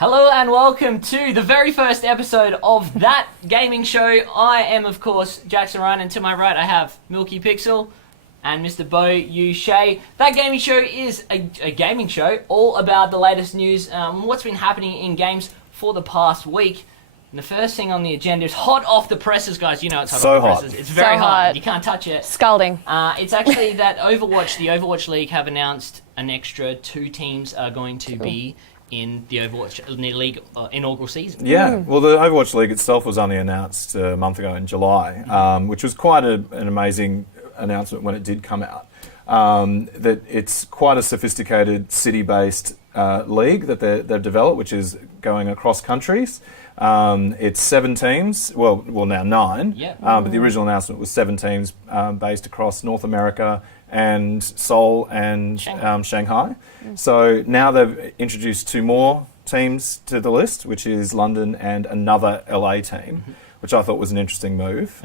Hello and welcome to the very first episode of That Gaming Show. I am, of course, Jackson Ryan, and to my right I have Milky Pixel and Mr. Beau Shay. That Gaming Show is a gaming show all about the latest news, what's been happening in games for the past week. And the first thing on the agenda is hot off the presses, guys. You know it's hot So off the hot. presses. It's very So hot. hot. You can't touch it. Scalding. It's actually that Overwatch, the Overwatch League, have announced an extra 2 teams are going to be in the Overwatch League inaugural season. Yeah, well, the Overwatch League itself was only announced a month ago in July, which was quite an amazing announcement when it did come out. That it's quite a sophisticated city-based league that they've developed, which is going across countries. It's 7 teams, well now 9, Yep. but the original announcement was 7 teams based across North America and Seoul and Shanghai. So now they've introduced 2 more teams to the list, which is London and another LA team, which I thought was an interesting move.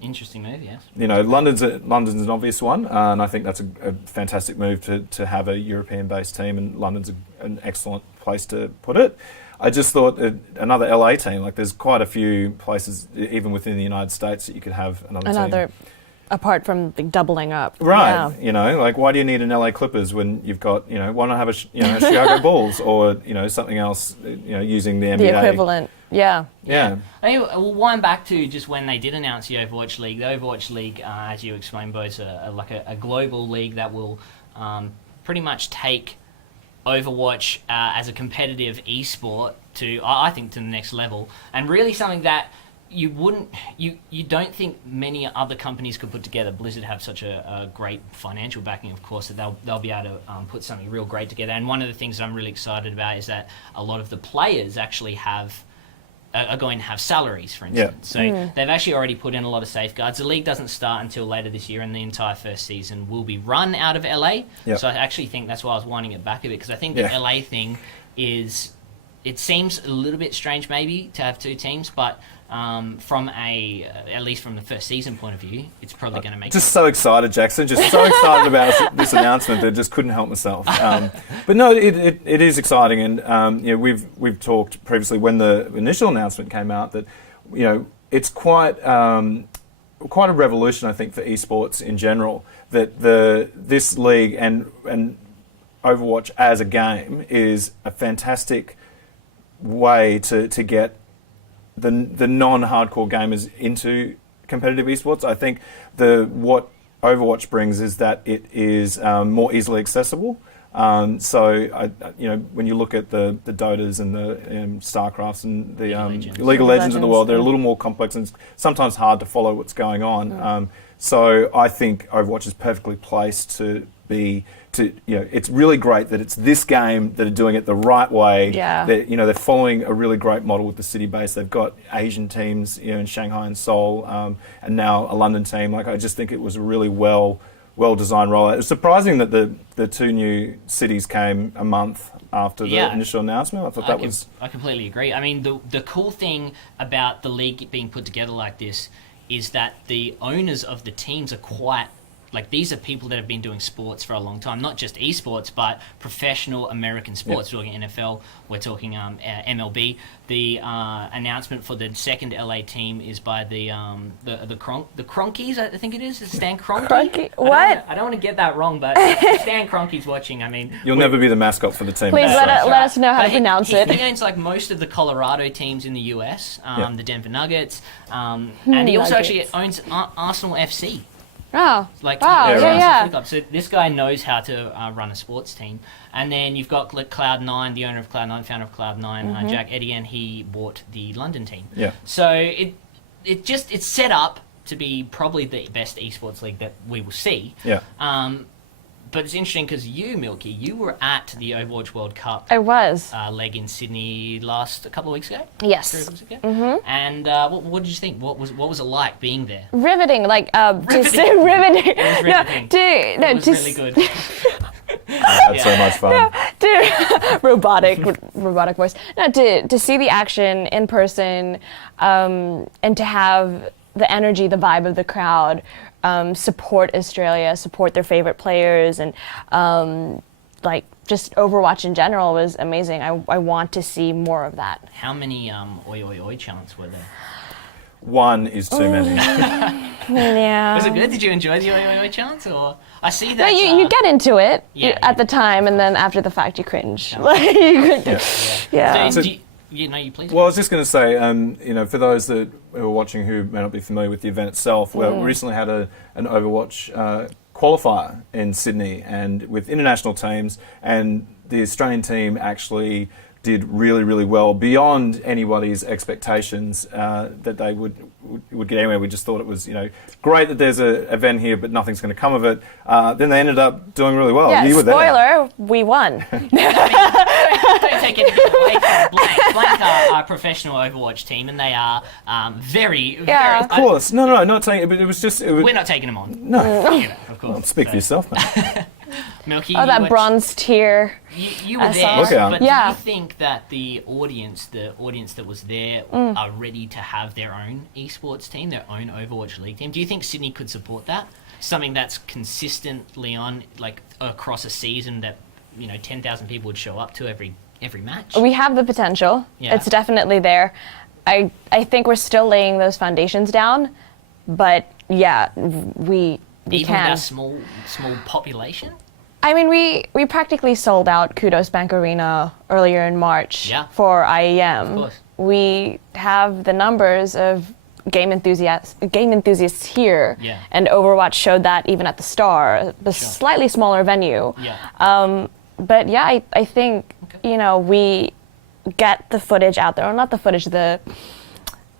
Interesting move, yes. You know, London's an obvious one, and I think that's a fantastic move to have a European-based team, and London's an excellent place to put it. I just thought another LA team, like there's quite a few places, even within the United States, that you could have another team. Apart from the doubling up. Right, Yeah. you know, like why do you need an LA Clippers when you've got, why not have a Chicago Bulls or, something else, using the NBA? The equivalent. Yeah. Yeah. I mean, we'll wind back to just when they did announce the Overwatch League. The Overwatch League, as you explained, Bo, is a global league that will pretty much take Overwatch as a competitive esport to, I think, to the next level, and really something that you don't think many other companies could put together. Blizzard have such a great financial backing, of course, that they'll be able to put something real great together. And one of the things that I'm really excited about is that a lot of the players actually are going to have salaries, for instance. So they've actually already put in a lot of safeguards. The league doesn't start until later this year, and the entire first season will be run out of LA. Yep. So I actually think that's why I was winding it back a bit, because I think the LA thing is, it seems a little bit strange maybe to have 2 teams, but at least from the first season point of view, it's probably going to make Just so excited, Jackson. Just so excited about this announcement that I just couldn't help myself. But no, it is exciting, and we've talked previously when the initial announcement came out that it's quite a revolution, I think, for esports in general. That this league and Overwatch as a game is a fantastic way to get the non-hardcore gamers into competitive esports. I think what Overwatch brings is that it is more easily accessible. So when you look at the Dotas and the Starcrafts and the League of Legends in the world, they're a little more complex and it's sometimes hard to follow what's going on. So I think Overwatch is perfectly placed to be. It's really great that it's this game that are doing it the right way. Yeah. They're following a really great model with the city base. They've got Asian teams, in Shanghai and Seoul, and now a London team. Like I just think it was a really well designed rollout. It was surprising that the 2 new cities came a month after the initial announcement. I thought I completely agree. I mean, the cool thing about the league being put together like this is that the owners of the teams are quite. Like, these are people that have been doing sports for a long time, not just esports, but professional American sports. We're talking NFL, we're talking MLB. The announcement for the second LA team is by the Cronkies, I think it is. Stan Kroenke. Kroenke? What? I don't want to get that wrong, but if Stan Kroenke's watching, I mean... You'll never be the mascot for the team. Please let us know how to pronounce it. He owns, like, most of the Colorado teams in the US, the Denver Nuggets, and he also actually owns Arsenal FC. Oh, Like, wow, yeah. So this guy knows how to run a sports team. And then you've got Cloud9, the owner of Cloud9, founder of Cloud9, Jack Etienne. He bought the London team. Yeah. So it's set up to be probably the best esports league that we will see. Yeah. But it's interesting because you, Milky, you were at the Overwatch World Cup. I was. Leg in Sydney a couple of weeks ago. Yes. 3 weeks ago. And what did you think? What was it like being there? Riveting, Riveting. riveting. It was riveting. It was really good. I had so much fun. Robotic voice. No, to see the action in person, and to have the energy, the vibe of the crowd, support Australia, support their favorite players, and like just Overwatch in general was amazing. I want to see more of that. How many oi oi oi chants were there? One is too many. Yeah. Was it good? Did you enjoy the oi oi oi chants? Or I see No, that you get into it Yeah, at the time, and then after the fact you cringe. Like, yeah. So, you please. Well, I was just going to say, for those that who are watching who may not be familiar with the event itself, we recently had an Overwatch qualifier in Sydney, and with international teams, and the Australian team actually did really, really well beyond anybody's expectations that they would get anywhere. We just thought it was, great that there's an event here, but nothing's going to come of it. Then they ended up doing really well. Yeah, You were spoiler, we won. Don't take anything away from Blank. Blank are a professional Overwatch team, and they are very, Yeah. Of course. No, not taking it, but it was just... we're not taking them on. No. Of course. Speak for yourself, mate. Milky, Oh, that bronze tier. You were I there, saw. Okay. but Yeah. do you think that the audience that was there are ready to have their own esports team, their own Overwatch League team? Do you think Sydney could support that? Something that's consistently on, like, across a season that, 10,000 people would show up to every match? We have the potential. Yeah. It's definitely there. I think we're still laying those foundations down, but yeah, we Even can. with a small population? I mean, we practically sold out Kudos Bank Arena earlier in March Yeah. for IEM. Of course. We have the numbers of game enthusiasts here, Yeah. and Overwatch showed that even at the Star, the Sure. slightly smaller venue. Yeah. But yeah, I think, Okay. we get the footage out there, or not the footage,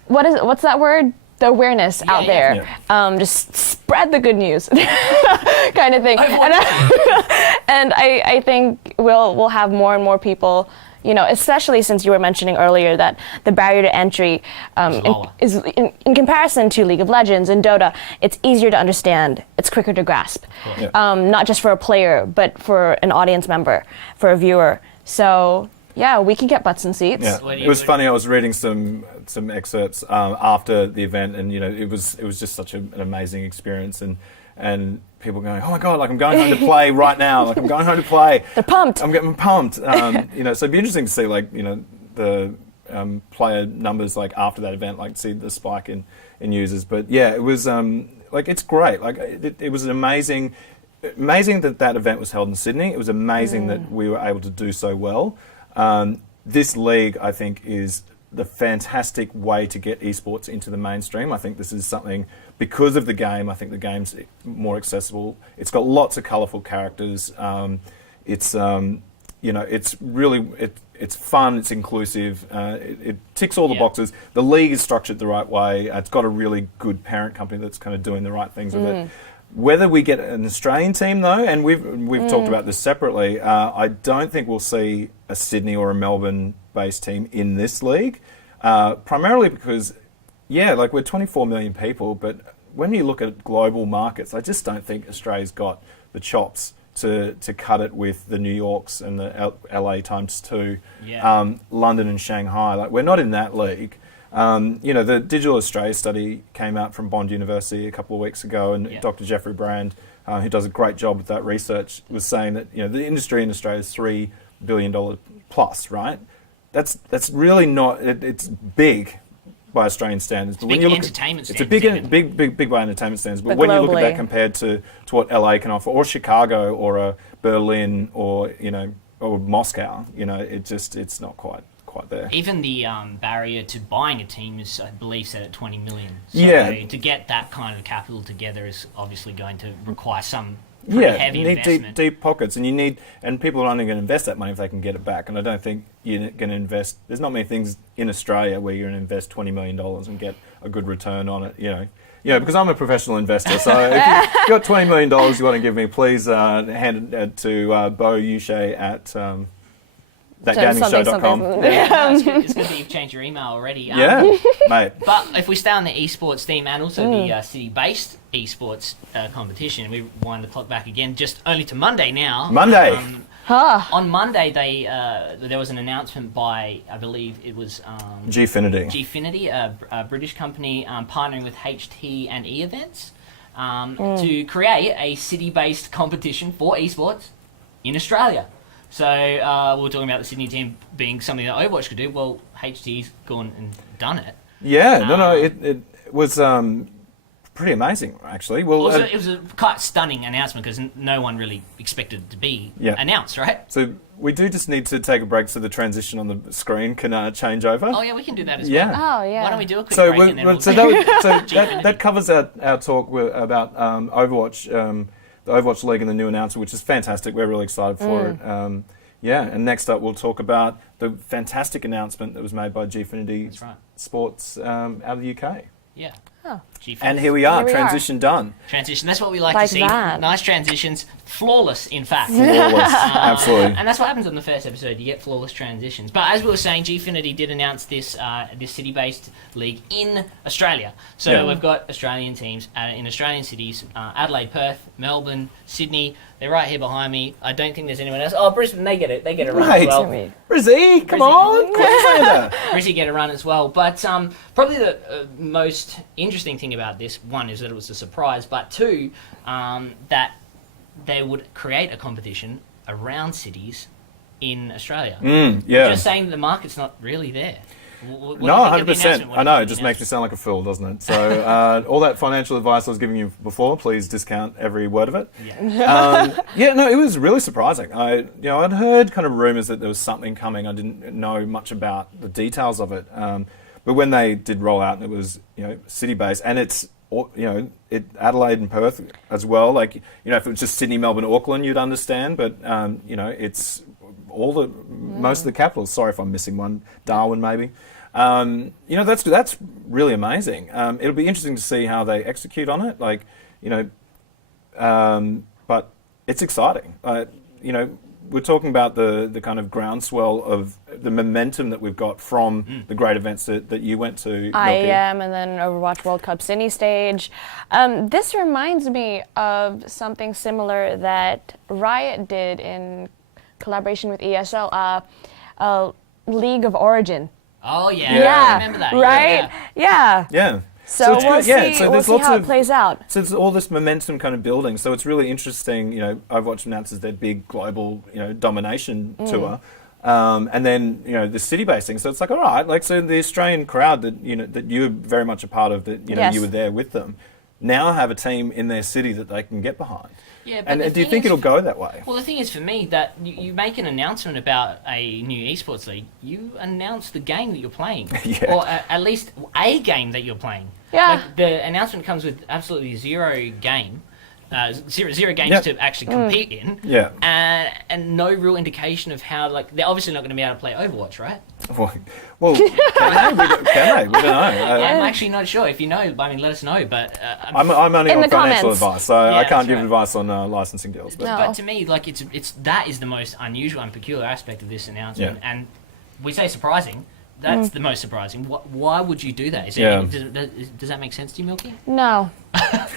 what's that word? The awareness out yeah. there. Just spread the good news kind of thing. And I think we'll have more and more people, especially since you were mentioning earlier that the barrier to entry is in comparison to League of Legends and Dota, it's easier to understand, it's quicker to grasp. Not just for a player, but for an audience member, for a viewer. So yeah, we can get butts and seats. Yeah. It was funny. I was reading some excerpts after the event, and it was just such an amazing experience, and people going, oh my god, like I'm going home to play right now, like I'm going home to play. They're pumped. I'm getting pumped. So it'd be interesting to see the player numbers like after that event, like see the spike in users. But yeah, it was it's great. Like it was amazing that event was held in Sydney. It was amazing that we were able to do so well. This league, I think, is the fantastic way to get esports into the mainstream. I think this is something, because of the game, I think the game's more accessible. It's got lots of colourful characters. It's really, it's fun, it's inclusive, it ticks all the boxes. The league is structured the right way. It's got a really good parent company that's kind of doing the right things with it. Whether we get an Australian team, though, and we've talked about this separately, I don't think we'll see a Sydney or a Melbourne-based team in this league, primarily because, we're 24 million people, but when you look at global markets, I just don't think Australia's got the chops to cut it with the New Yorks and the LA times two, London and Shanghai. Like, we're not in that league. The Digital Australia study came out from Bond University a couple of weeks ago, and Dr. Jeffrey Brand, who does a great job with that research, was saying that the industry in Australia is $3 billion plus, right? That's really not. It's big by Australian standards. It's big entertainment standards. It's a big by entertainment standards. But But when you look at globally. that compared to what LA can offer, or Chicago, or Berlin, or or Moscow, it's not quite there. Even the barrier to buying a team is, I believe, set at 20 million. So to get that kind of capital together is obviously going to require some pretty heavy you need investment. deep pockets, and people are only going to invest that money if they can get it back. And I don't think you're going to invest. There's not many things in Australia where you're going to invest $20 million and get a good return on it. Because I'm a professional investor. So if you've got $20 million you want to give me, please hand it to Beau at thatgamingshow.com. It's good that you've changed your email already. Mate. But if we stay on the esports theme and also the city-based esports competition, we wind the clock back again just only to Monday now. On Monday, there was an announcement by, I believe it was Gfinity, a British company partnering with HT and E events to create a city-based competition for esports in Australia. So we were talking about the Sydney team being something that Overwatch could do. Well, HT's gone and done it. Yeah, no, it was pretty amazing, actually. Well, it was a quite stunning announcement because no one really expected it to be announced, right? So we do just need to take a break so the transition on the screen can change over. Oh yeah, we can do that as well. Oh yeah. Why don't we do a quick break and then that covers our talk about Overwatch. The Overwatch League and the new announcement, which is fantastic. We're really excited for it. And next up we'll talk about the fantastic announcement that was made by Gfinity Sports out of the UK. Yeah. Oh. And here we are, transition done. Transition, that's what we like to see. That. Nice transitions. Flawless, in fact. Flawless, absolutely. And that's what happens on the first episode, you get flawless transitions. But as we were saying, Gfinity did announce this city-based league in Australia. So we've got Australian teams in Australian cities, Adelaide, Perth, Melbourne, Sydney. They're right here behind me. I don't think there's anyone else. Oh, Brisbane, they get it right as well. Brizzy, come on! Brizzy get a run as well. But probably the most interesting thing about this, one, is that it was a surprise, but two, that they would create a competition around cities in Australia. Just saying the market's not really there. No, 100%. I know, it just makes me sound like a fool, doesn't it? So all that financial advice I was giving you before, please discount every word of it. No, it was really surprising. I'd heard kind of rumours that there was something coming. I didn't know much about the details of it. But when they did roll out, and it was city-based, and it's Adelaide and Perth as well. Like if it was just Sydney, Melbourne, Auckland, you'd understand. But it's all most of the capitals. Sorry if I'm missing one. Darwin, maybe. That's really amazing. It'll be interesting to see how they execute on it. But it's exciting. We're talking about the kind of groundswell of the momentum that we've got from the great events that you went to. IEM and then Overwatch World Cup Sydney stage. This reminds me of something similar that Riot did in collaboration with ESL, League of Origin. Oh yeah, I remember that. Right? Yeah. So we'll see how it plays out. So there's all this momentum kind of building. So it's really interesting. Overwatch announces their big global, domination tour, and then the city-based thing. So it's like, all right, so the Australian crowd that that you're very much a part of, that you were there with them, now have a team in their city that they can get behind. Yeah, but and do you think it'll go that way? Well, the thing is for me that you make an announcement about a new eSports league, you announce the game that you're playing, or at least a game that you're playing. Yeah. The announcement comes with absolutely zero games to actually compete in. Yeah. And no real indication of how, they're obviously not going to be able to play Overwatch, right? Well, can they? We don't know. I'm actually not sure. If you know, let us know. But I'm only on financial advice, so I can't give right. advice on licensing deals. But to me, that is the most unusual and peculiar aspect of this announcement. Yeah. And we say surprising. That's the most surprising. Why would you do that? Does that make sense to you, Milky? No.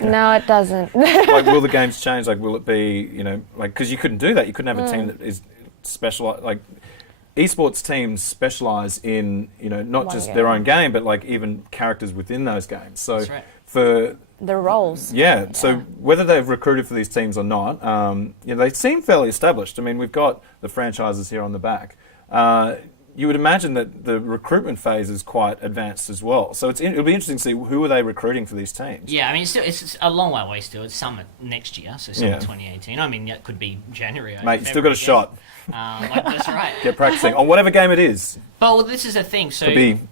No, it doesn't. Will the games change? Will it be, because you couldn't do that. You couldn't have a team that is specialized. Esports teams specialize in, not just their own game, but even characters within those games. So That's right. For their roles. Yeah. So whether they've recruited for these teams or not, they seem fairly established. I mean, we've got the franchises here on the back. You would imagine that the recruitment phase is quite advanced as well. So it'll be interesting to see who are they recruiting for these teams. Yeah, I mean, it's a long way away still. It's summer next year, so summer 2018. I mean, it could be January. Mate, you still got a shot. That's right. Get practicing on whatever game it is. But this is the thing. So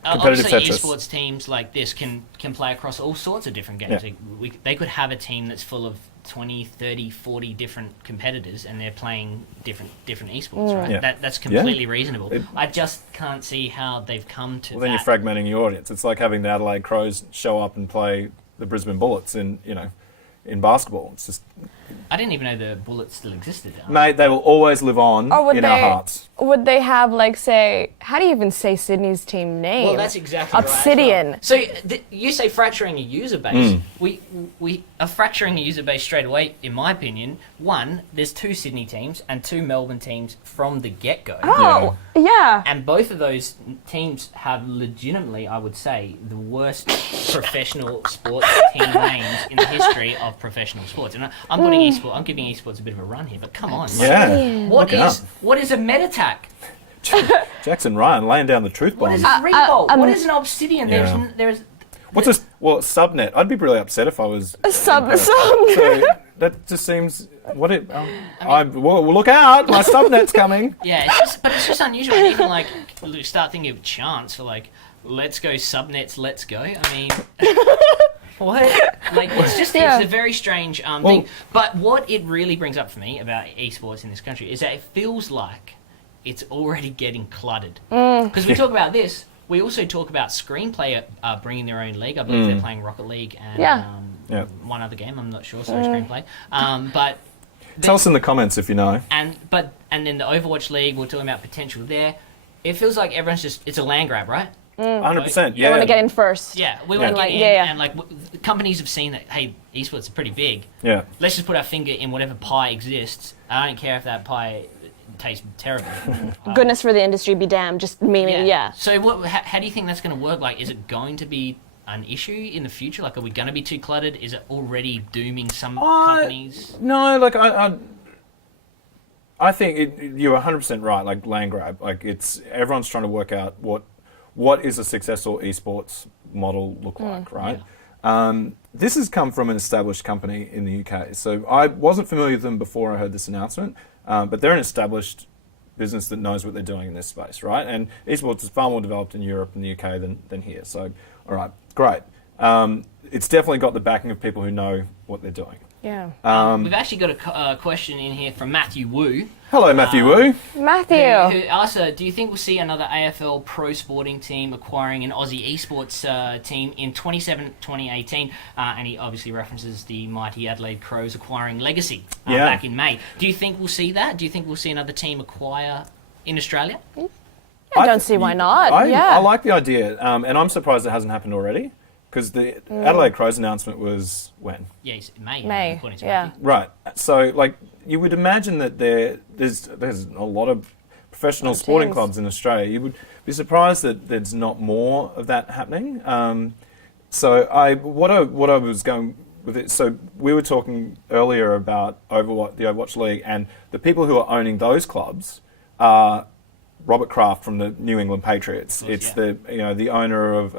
obviously, esports teams like this can play across all sorts of different games. Yeah. They could have a team that's full of 20, 30, 40 different competitors, and they're playing different esports, right? Yeah. That's completely reasonable. I just can't see how they've come to. Well, then you're fragmenting your audience. It's like having the Adelaide Crows show up and play the Brisbane Bullets in basketball. It's just. I didn't even know the Bullets still existed. Mate, they will always live on in our hearts. Would they have, say, how do you even say Sydney's team name? Well, that's exactly Obsidian. right. So you say fracturing a user base. We are fracturing a user base straight away, in my opinion. One, there's 2 Sydney teams and 2 Melbourne teams from the get-go. Oh, yeah. And both of those teams have legitimately, I would say, the worst professional sports team names in the history of professional sports. And I'm giving esports a bit of a run here, but come on. Yeah. What is a Meditac? Jackson Ryan laying down the truth What bomb. is a Revolt? What is an Obsidian? Yeah. There's What's this? Well, subnet. I'd be really upset if I was. Subnet. So that just seems. Well, look out! My subnet's coming. Yeah, it's just unusual. And even like start thinking of chants for like, let's go subnets, let's go. I mean, what? Like it's a very strange thing. But what it really brings up for me about esports in this country is that it feels like it's already getting cluttered. Because we talk about this. We also talk about Screenplay bringing their own league. I believe they're playing Rocket League and one other game. I'm not sure. Sorry, Screenplay. But tell us in the comments if you know. And then the Overwatch League. We're talking about potential there. It feels like everyone's it's a land grab, right? 100%. You want to get in first. Yeah, we want to get in, and like companies have seen that. Hey, esports are pretty big. Yeah. Let's just put our finger in whatever pie exists. I don't care if that pie tastes terrible. Goodness for the industry be damned. Just meaning, yeah. So how do you think that's going to work? Like, is it going to be an issue in the future? Like, are we going to be too cluttered? Is it already dooming some companies? No, like I think you're 100% right. Like land grab. Like everyone's trying to work out what is a successful esports model look like, right? Yeah. This has come from an established company in the UK. So I wasn't familiar with them before I heard this announcement. But they're an established business that knows what they're doing in this space, right? And esports is far more developed in Europe and the UK than here. So, all right, great. It's definitely got the backing of people who know what they're doing. Yeah. We've actually got a question in here from Matthew Wu. Hello, Matthew Wu. Matthew. Who asked, do you think we'll see another AFL pro sporting team acquiring an Aussie esports team in 2018? And he obviously references the mighty Adelaide Crows acquiring Legacy back in May. Do you think we'll see that? Do you think we'll see another team acquire in Australia? I don't see why not. I like the idea, and I'm surprised it hasn't happened already. Because the Adelaide Crows announcement was when? Yeah, May. May, yeah. Right. So, like, you would imagine that there's a lot of professional sporting clubs in Australia. You would be surprised that there's not more of that happening. What I was going with it. So we were talking earlier about the Overwatch League, and the people who are owning those clubs are Robert Kraft from the New England Patriots. It's the owner of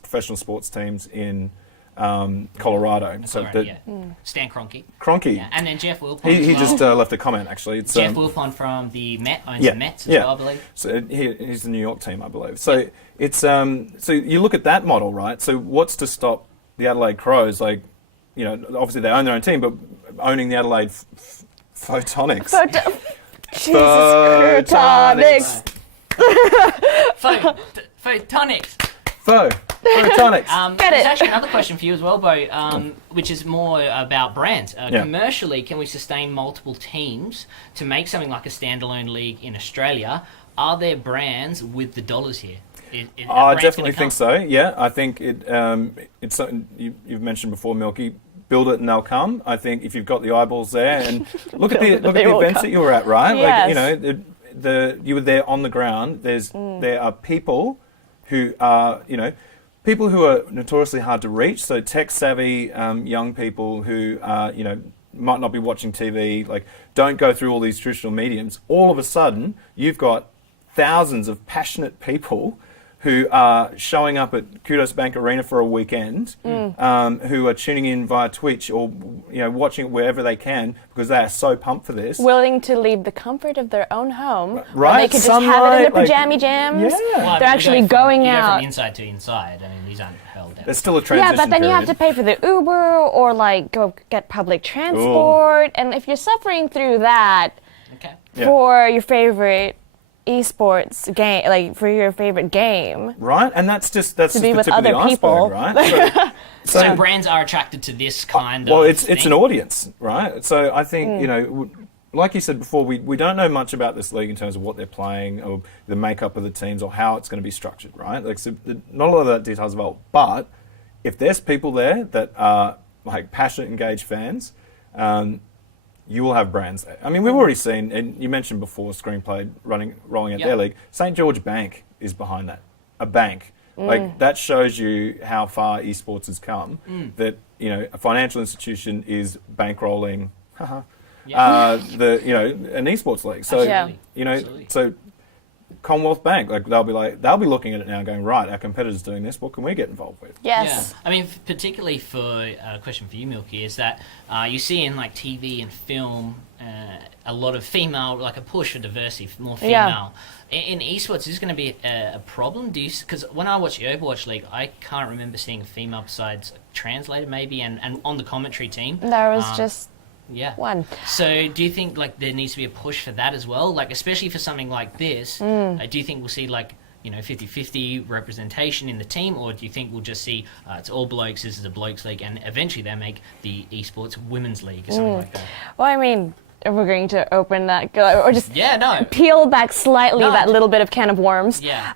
professional sports teams in Colorado. Stan Kroenke. Kroenke. And then Jeff Wilpon. He just left a comment, actually. It's, Jeff Wilpon from the owns the Mets as well, I believe. So he's the New York team, I believe. So it's so you look at that model, right? So what's to stop the Adelaide Crows? Like, obviously they own their own team, but owning the Adelaide Photonics. Photonics. Photonics. Photonics. There's actually another question for you as well, Beau, which is more about brands. Commercially, can we sustain multiple teams to make something like a standalone league in Australia? Are there brands with the dollars here? I definitely think so. Yeah, I think it's something you've mentioned before, Milky. Build it and they'll come. I think if you've got the eyeballs there, and look at the events that you were at, right? Yes. Like you were there on the ground. There are people who are people who are notoriously hard to reach. So tech savvy young people who might not be watching TV, like don't go through all these traditional mediums. All of a sudden, you've got thousands of passionate people who are showing up at Kudos Bank Arena for a weekend, who are tuning in via Twitch or watching it wherever they can because they are so pumped for this. Willing to leave the comfort of their own home. Right. They could just have it in their pajama jams. Yeah. Well, They're actually going out. From inside to inside. I mean, these aren't held down. There's still a transition Yeah, but then you have period. to pay for the Uber or like go get public transport. And if you're suffering through that for your favorite esports game, like for your favorite game, right? And that's just the be tip with of the other iceberg, people. right? So brands are attracted to this kind of well, it's thing. an audience, right? So I think like you said before, we don't know much about this league in terms of what they're playing or the makeup of the teams or how it's going to be structured, right? Like, so not a lot of that detail is involved. But if there's people there that are like passionate, engaged fans, you will have brands there. I mean, we've already seen, and you mentioned before, Screenplay rolling out their league. St. George Bank is behind that. A bank. Like that shows you how far esports has come. That a financial institution is bankrolling an esports league. So Absolutely. so Commonwealth Bank, they'll be looking at it now, and going, right, our competitor's doing this. What can we get involved with? Yes. Yeah. I mean, particularly for a question for you, Milky, is that you see in like TV and film a lot of female, like a push for diversity, more female. Yeah. In esports, is this going to be a problem? Because when I watch the Overwatch League, I can't remember seeing a female besides a translator maybe, and on the commentary team. There was just one. So do you think like there needs to be a push for that as well? Like especially for something like this, do you think we'll see like 50-50 representation in the team, or do you think we'll just see it's all blokes, this is a blokes league, and eventually they make the esports women's league or something like that? Well, I mean, if we're going to open that, or just peel back slightly that little bit of can of worms. Yeah.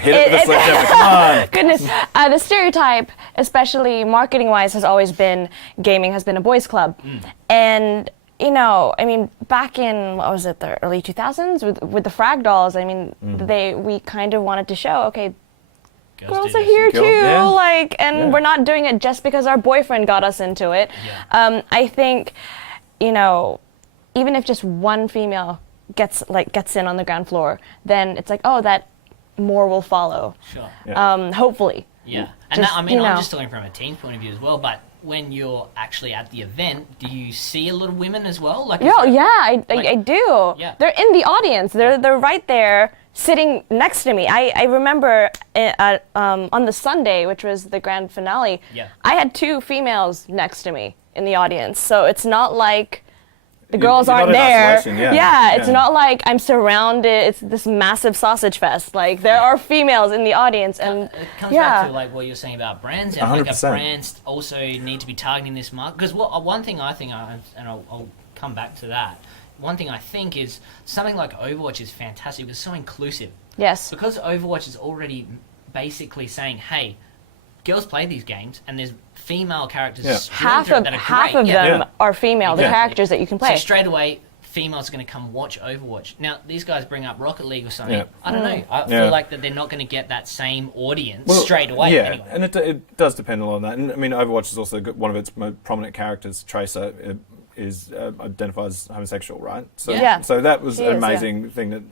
Hit it with a sledgehammer, come on. Goodness, the stereotype, especially marketing-wise, has always been gaming has been a boys' club, and I mean, back in what was it, the early 2000s with the Frag Dolls. I mean, we kind of wanted to show, okay, girls are here too, and we're not doing it just because our boyfriend got us into it. Yeah. I think, even if just one female gets in on the ground floor, then it's like, oh, that more will follow. Sure. Yeah. Hopefully. Yeah. And I'm just talking from a team point of view as well, but when you're actually at the event, do you see a lot of women as well? I do. Yeah. They're in the audience. They're right there sitting next to me. I remember on the Sunday, which was the grand finale, I had 2 females next to me in the audience. So it's not like the girls You're aren't not in there. isolation, It's not like I'm surrounded. It's this massive sausage fest. Like there are females in the audience, and it comes back to like what you're saying about brands. And like 100%. brands also need to be targeting this market. Because one thing I think, and I'll come back to that. One thing I think is something like Overwatch is fantastic. It's so inclusive. Yes. Because Overwatch is already basically saying, hey, girls play these games, and there's female characters. Half of them are female. The characters that you can play. So straight away, females are going to come watch Overwatch. Now these guys bring up Rocket League or something. Yeah. I don't know. I feel like that they're not going to get that same audience straight away. Yeah, anyway. and it does depend a lot on that. And I mean, Overwatch has also got one of its most prominent characters, Tracer, is identifies homosexual, right? So, so that was an amazing thing that.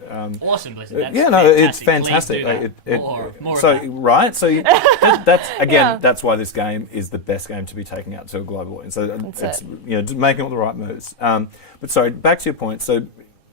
Awesome, Blizzard. It's fantastic. More so of that. right, so that's again, that's why this game is the best game to be taking out to a global audience. So it's just making all the right moves. But sorry, back to your point. So.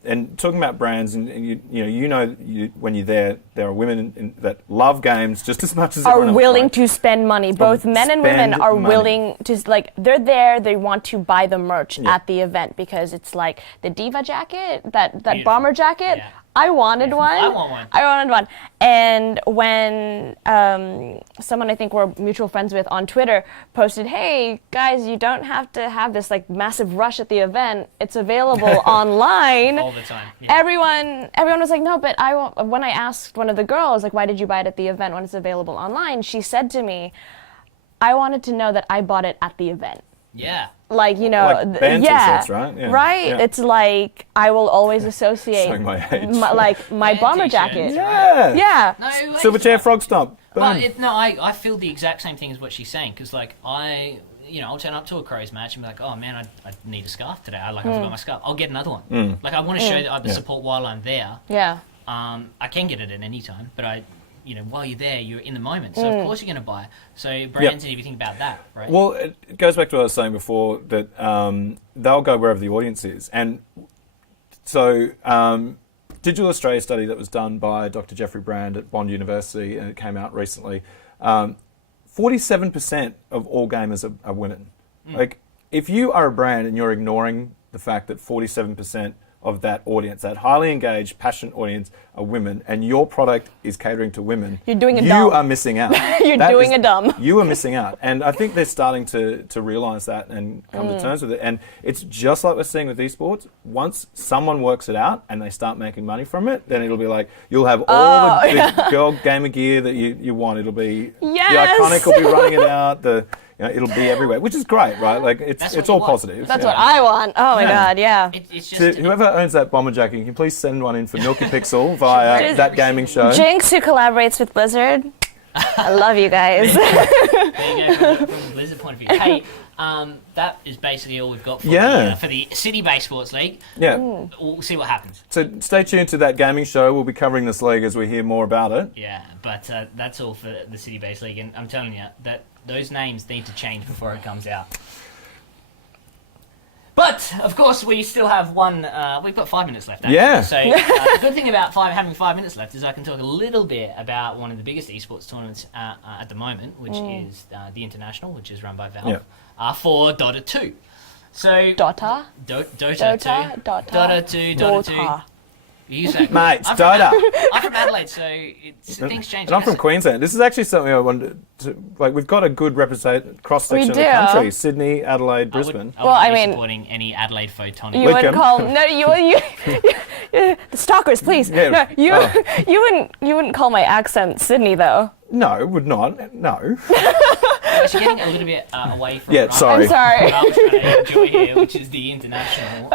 And talking about brands, and when you're there are women that love games just as much as everyone are else, willing right? to spend money. Both men and women are willing to, like, they're there. They want to buy the merch at the event because it's like the diva jacket, that bomber jacket. Yeah. I wanted one. I want one. I wanted one. And when someone I think we're mutual friends with on Twitter posted, "Hey guys, you don't have to have this like massive rush at the event. It's available online." All the time. Yeah. Everyone was like, "No, but when I asked one of the girls, like, why did you buy it at the event when it's available online?" She said to me, "I wanted to know that I bought it at the event." Yeah. Like, like band t-shirts, right? Yeah. Right? Yeah. It's like I will always associate Showing my age. my Band bomber t-shirts, jacket. Yeah. Yeah. No, Silverchair frog stomp. Boom. I feel the exact same thing as what she's saying, because like I'll turn up to a Crows match and be like, oh man, I need a scarf today. I forgot my scarf. I'll get another one. Like I want to show the support while I'm there. Yeah. I can get it at any time, but while you're there, you're in the moment. So of course you're going to buy. So brands need to think about that, right? Well, it goes back to what I was saying before, that they'll go wherever the audience is. And so Digital Australia study that was done by Dr. Jeffrey Brand at Bond University, and it came out recently, 47% of all gamers are women. Like, if you are a brand and you're ignoring the fact that 47% of that audience, that highly engaged, passionate audience, are women, and your product is catering to women, You're doing a you dumb. are missing out. You're doing a dumb. You are missing out. And I think they're starting to realise that and come to terms with it. And it's just like we're seeing with esports. Once someone works it out and they start making money from it, then it'll be like, you'll have all the girl gamer gear that you want. It'll be, the Iconic will be running it out, it'll be everywhere, which is great, right? Like, it's all positive. That's what I want. Oh my God, yeah. It's So just whoever owns that bomber jacket, can you please send one in for Milky Pixel via That Gaming Show? Jinx, who collaborates with Blizzard. I love you guys. There you go, from the Blizzard point of view. Hey, that is basically all we've got for, for the city-based sports league. Yeah. We'll see what happens. So stay tuned to that gaming show. We'll be covering this league as we hear more about it. Yeah, but that's all for the city-based league, and I'm telling you that those names need to change before it comes out. But, of course, we still have we've got 5 minutes left. Yeah. So the good thing about having 5 minutes left is I can talk a little bit about one of the biggest esports tournaments at the moment, which is the International, which is run by Valve, for Dota 2. So Dota? Dota 2. Dota 2, Dota 2. You say, Mate, it's Dota. I'm from Adelaide, so things change. And I'm from Queensland. This is actually something I wanted to, like, we've got a good cross-section of the do. country. Sydney, Adelaide, Brisbane. I wouldn't be supporting any Adelaide photonic. You wouldn't call the stalkers, please. Yeah. No, you wouldn't call my accent Sydney though. No, would not. No. We're actually getting a little bit away from sorry. I'm sorry. what I was trying to enjoy here, which is the International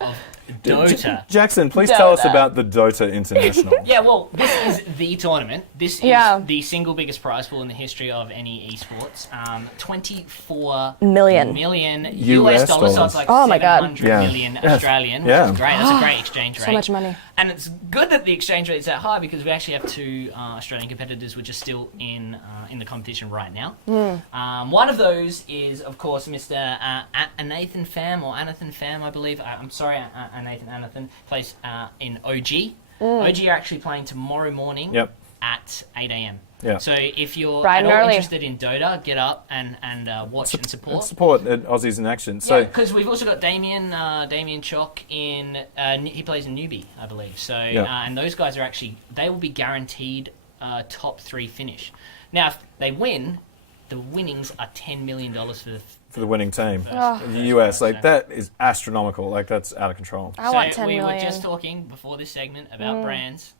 of Dota. Jackson, please tell us about the Dota International. Yeah, well, this is the tournament. This is the single biggest prize pool in the history of any esports. 24 million US dollars. So it's like Oh my God. 700 million Australian, which is great. That's a great exchange rate. So much money. And it's good that the exchange rate is that high because we actually have two Australian competitors which are still in the competition right now. One of those is, of course, Mr. Anathan Pham, I believe. I'm sorry, Anathan plays in OG. OG are actually playing tomorrow morning at 8 a.m. Yeah. So if you're Bright at all and early. interested in Dota, get up and watch and support. Support Aussies in action. So because we've also got Damien Chalk in. He plays in Newbie, I believe. So and those guys are actually they will be guaranteed top 3 finish. Now, if they win, the winnings are $10 million for the winning team. in the US, like that is astronomical. Like that's out of control. I want 10 we million. were just talking before this segment about brands.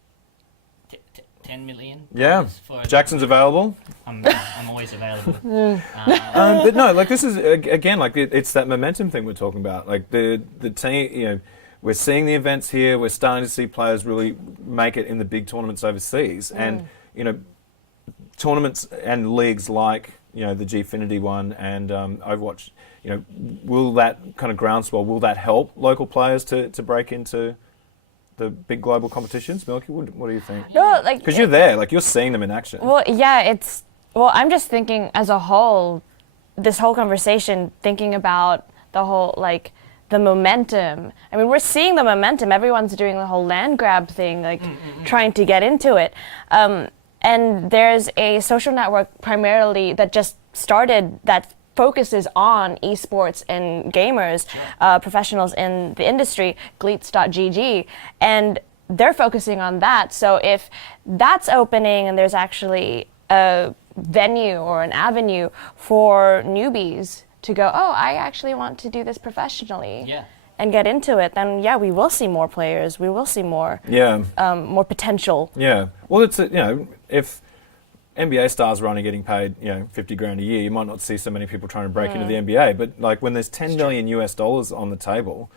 10 million. Yeah. Jackson's available. I'm always available. But no, like this is again like it's that momentum thing we're talking about. Like the team, we're seeing the events here. We're starting to see players really make it in the big tournaments overseas, and tournaments and leagues like the Gfinity one and Overwatch. Will that kind of groundswell? Will that help local players to break into the big global competitions? Milky, what do you think? No, like Because you're there, like you're seeing them in action. Well, yeah, I'm just thinking as a whole, this whole conversation, thinking about the whole, like, the momentum. I mean, we're seeing the momentum. Everyone's doing the whole land grab thing, like, trying to get into it. And there's a social network primarily that just started that focuses on esports and gamers, professionals in the industry, gleets.gg, and they're focusing on that. So if that's opening and there's actually a venue or an avenue for newbies to go, oh, I actually want to do this professionally and get into it, then we will see more players. We will see more more potential. Yeah. Well, it's if NBA stars are only getting paid, $50,000 a year, you might not see so many people trying to break into the NBA. But like when there's $10 million US on the table,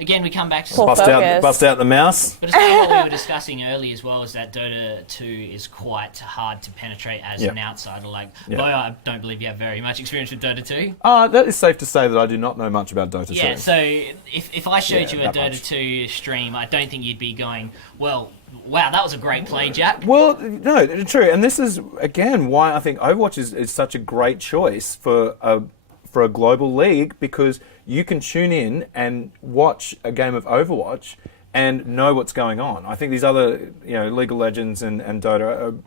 again we come back to bust out the mouse. But it's kind of what we were discussing earlier as well, is that Dota 2 is quite hard to penetrate as an outsider. Like, Beau, I don't believe you have very much experience with Dota 2. That is safe to say that I do not know much about Dota 2. Yeah, so if I showed you a Dota 2 stream, I don't think you'd be going, well, wow, that was a great play, Jack. Well, no, true. And this is, again, why I think Overwatch is such a great choice for a global league, because you can tune in and watch a game of Overwatch and know what's going on. I think these other, League of Legends and Dota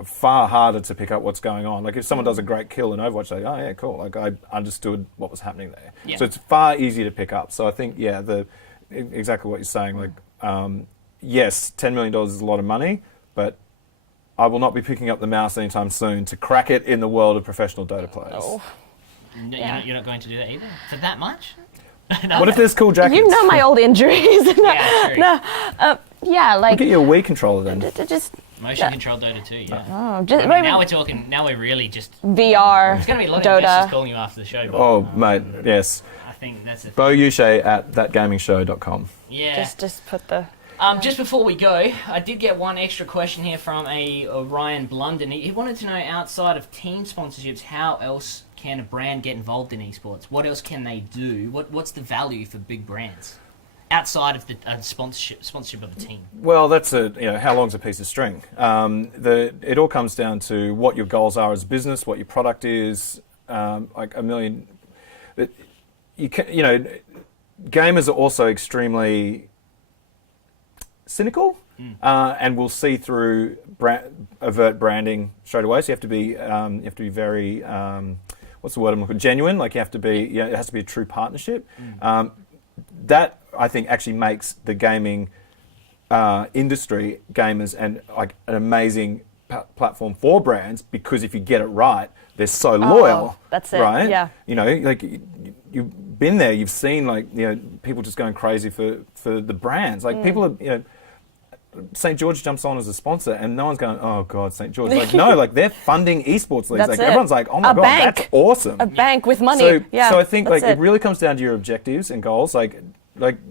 are far harder to pick up what's going on. Like if someone does a great kill in Overwatch, they go, oh yeah, cool. Like I understood what was happening there. Yeah. So it's far easier to pick up. So I think, exactly what you're saying. Like, yes, $10 million is a lot of money, but I will not be picking up the mouse anytime soon to crack it in the world of professional Dota players. Oh. You're not going to do that either? For that much? What if there's cool jackets? You know my old injuries. True. like... We'll get you a Wii controller then. Motion control Dota 2, now we're really just... VR, There's going to be a lot Dota. of investors calling you after the show. But, mate, yes. I think that's Beau Uche at thatgamingshow.com. Yeah. Just put the... Just before we go, I did get one extra question here from a Ryan Blunden. He wanted to know, outside of team sponsorships, how else can a brand get involved in esports? What else can they do? What's the value for big brands outside of the sponsorship of a team? Well, that's how long's a piece of string? It all comes down to what your goals are as a business, what your product is, like a million. Gamers are also extremely cynical, and will see through overt branding straight away. So you have to be very what's the word I'm looking for? Genuine. Like you have to be. It has to be a true partnership. That I think actually makes the gaming industry, gamers, and like an amazing platform for brands, because if you get it right, they're so loyal. That's it. Right? Yeah. Like you've been there. You've seen people just going crazy for the brands. Like people are St. George jumps on as a sponsor, and no one's going, oh God, St. George. Like, no, like they're funding esports leagues. That's like it. everyone's like, oh my God, bank. that's awesome. A bank with money. So yeah, I think like it it really comes down to your objectives and goals. Like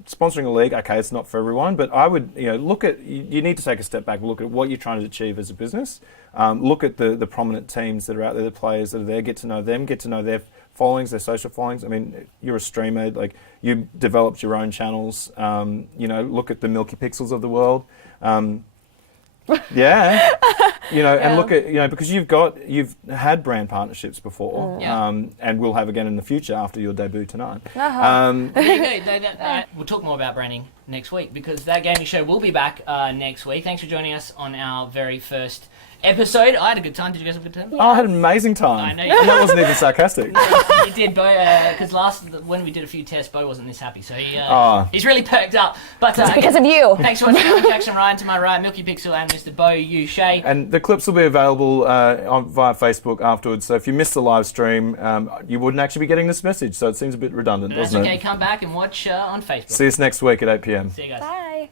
sponsoring a league, okay, it's not for everyone, but I would look at, you need to take a step back, look at what you're trying to achieve as a business. Look at the prominent teams that are out there, the players that are there, get to know them, get to know their followings, their social followings. I mean, you're a streamer, like you developed your own channels. Look at the Milky Pixels of the world. And look at, because you've had brand partnerships before, and will have again in the future after your debut tonight. There you go. We'll talk more about branding next week, because that gaming show will be back next week. Thanks for joining us on our very first episode. I had a good time. Did you guys have a good time? Oh, I had an amazing time. I know you did. That wasn't even sarcastic. You did, Beau, because when we did a few tests, Beau wasn't this happy, so he's really perked up. But It's because of you. thanks for watching. I'm Jackson Ryan, to my right, Milky Pixel, and Mr. Beau Yu Shay. And the clips will be available via Facebook afterwards. So if you missed the live stream, you wouldn't actually be getting this message. So it seems a bit redundant, But that's doesn't okay. it? Come back and watch on Facebook. See us next week at 8 p.m. See you guys. Bye.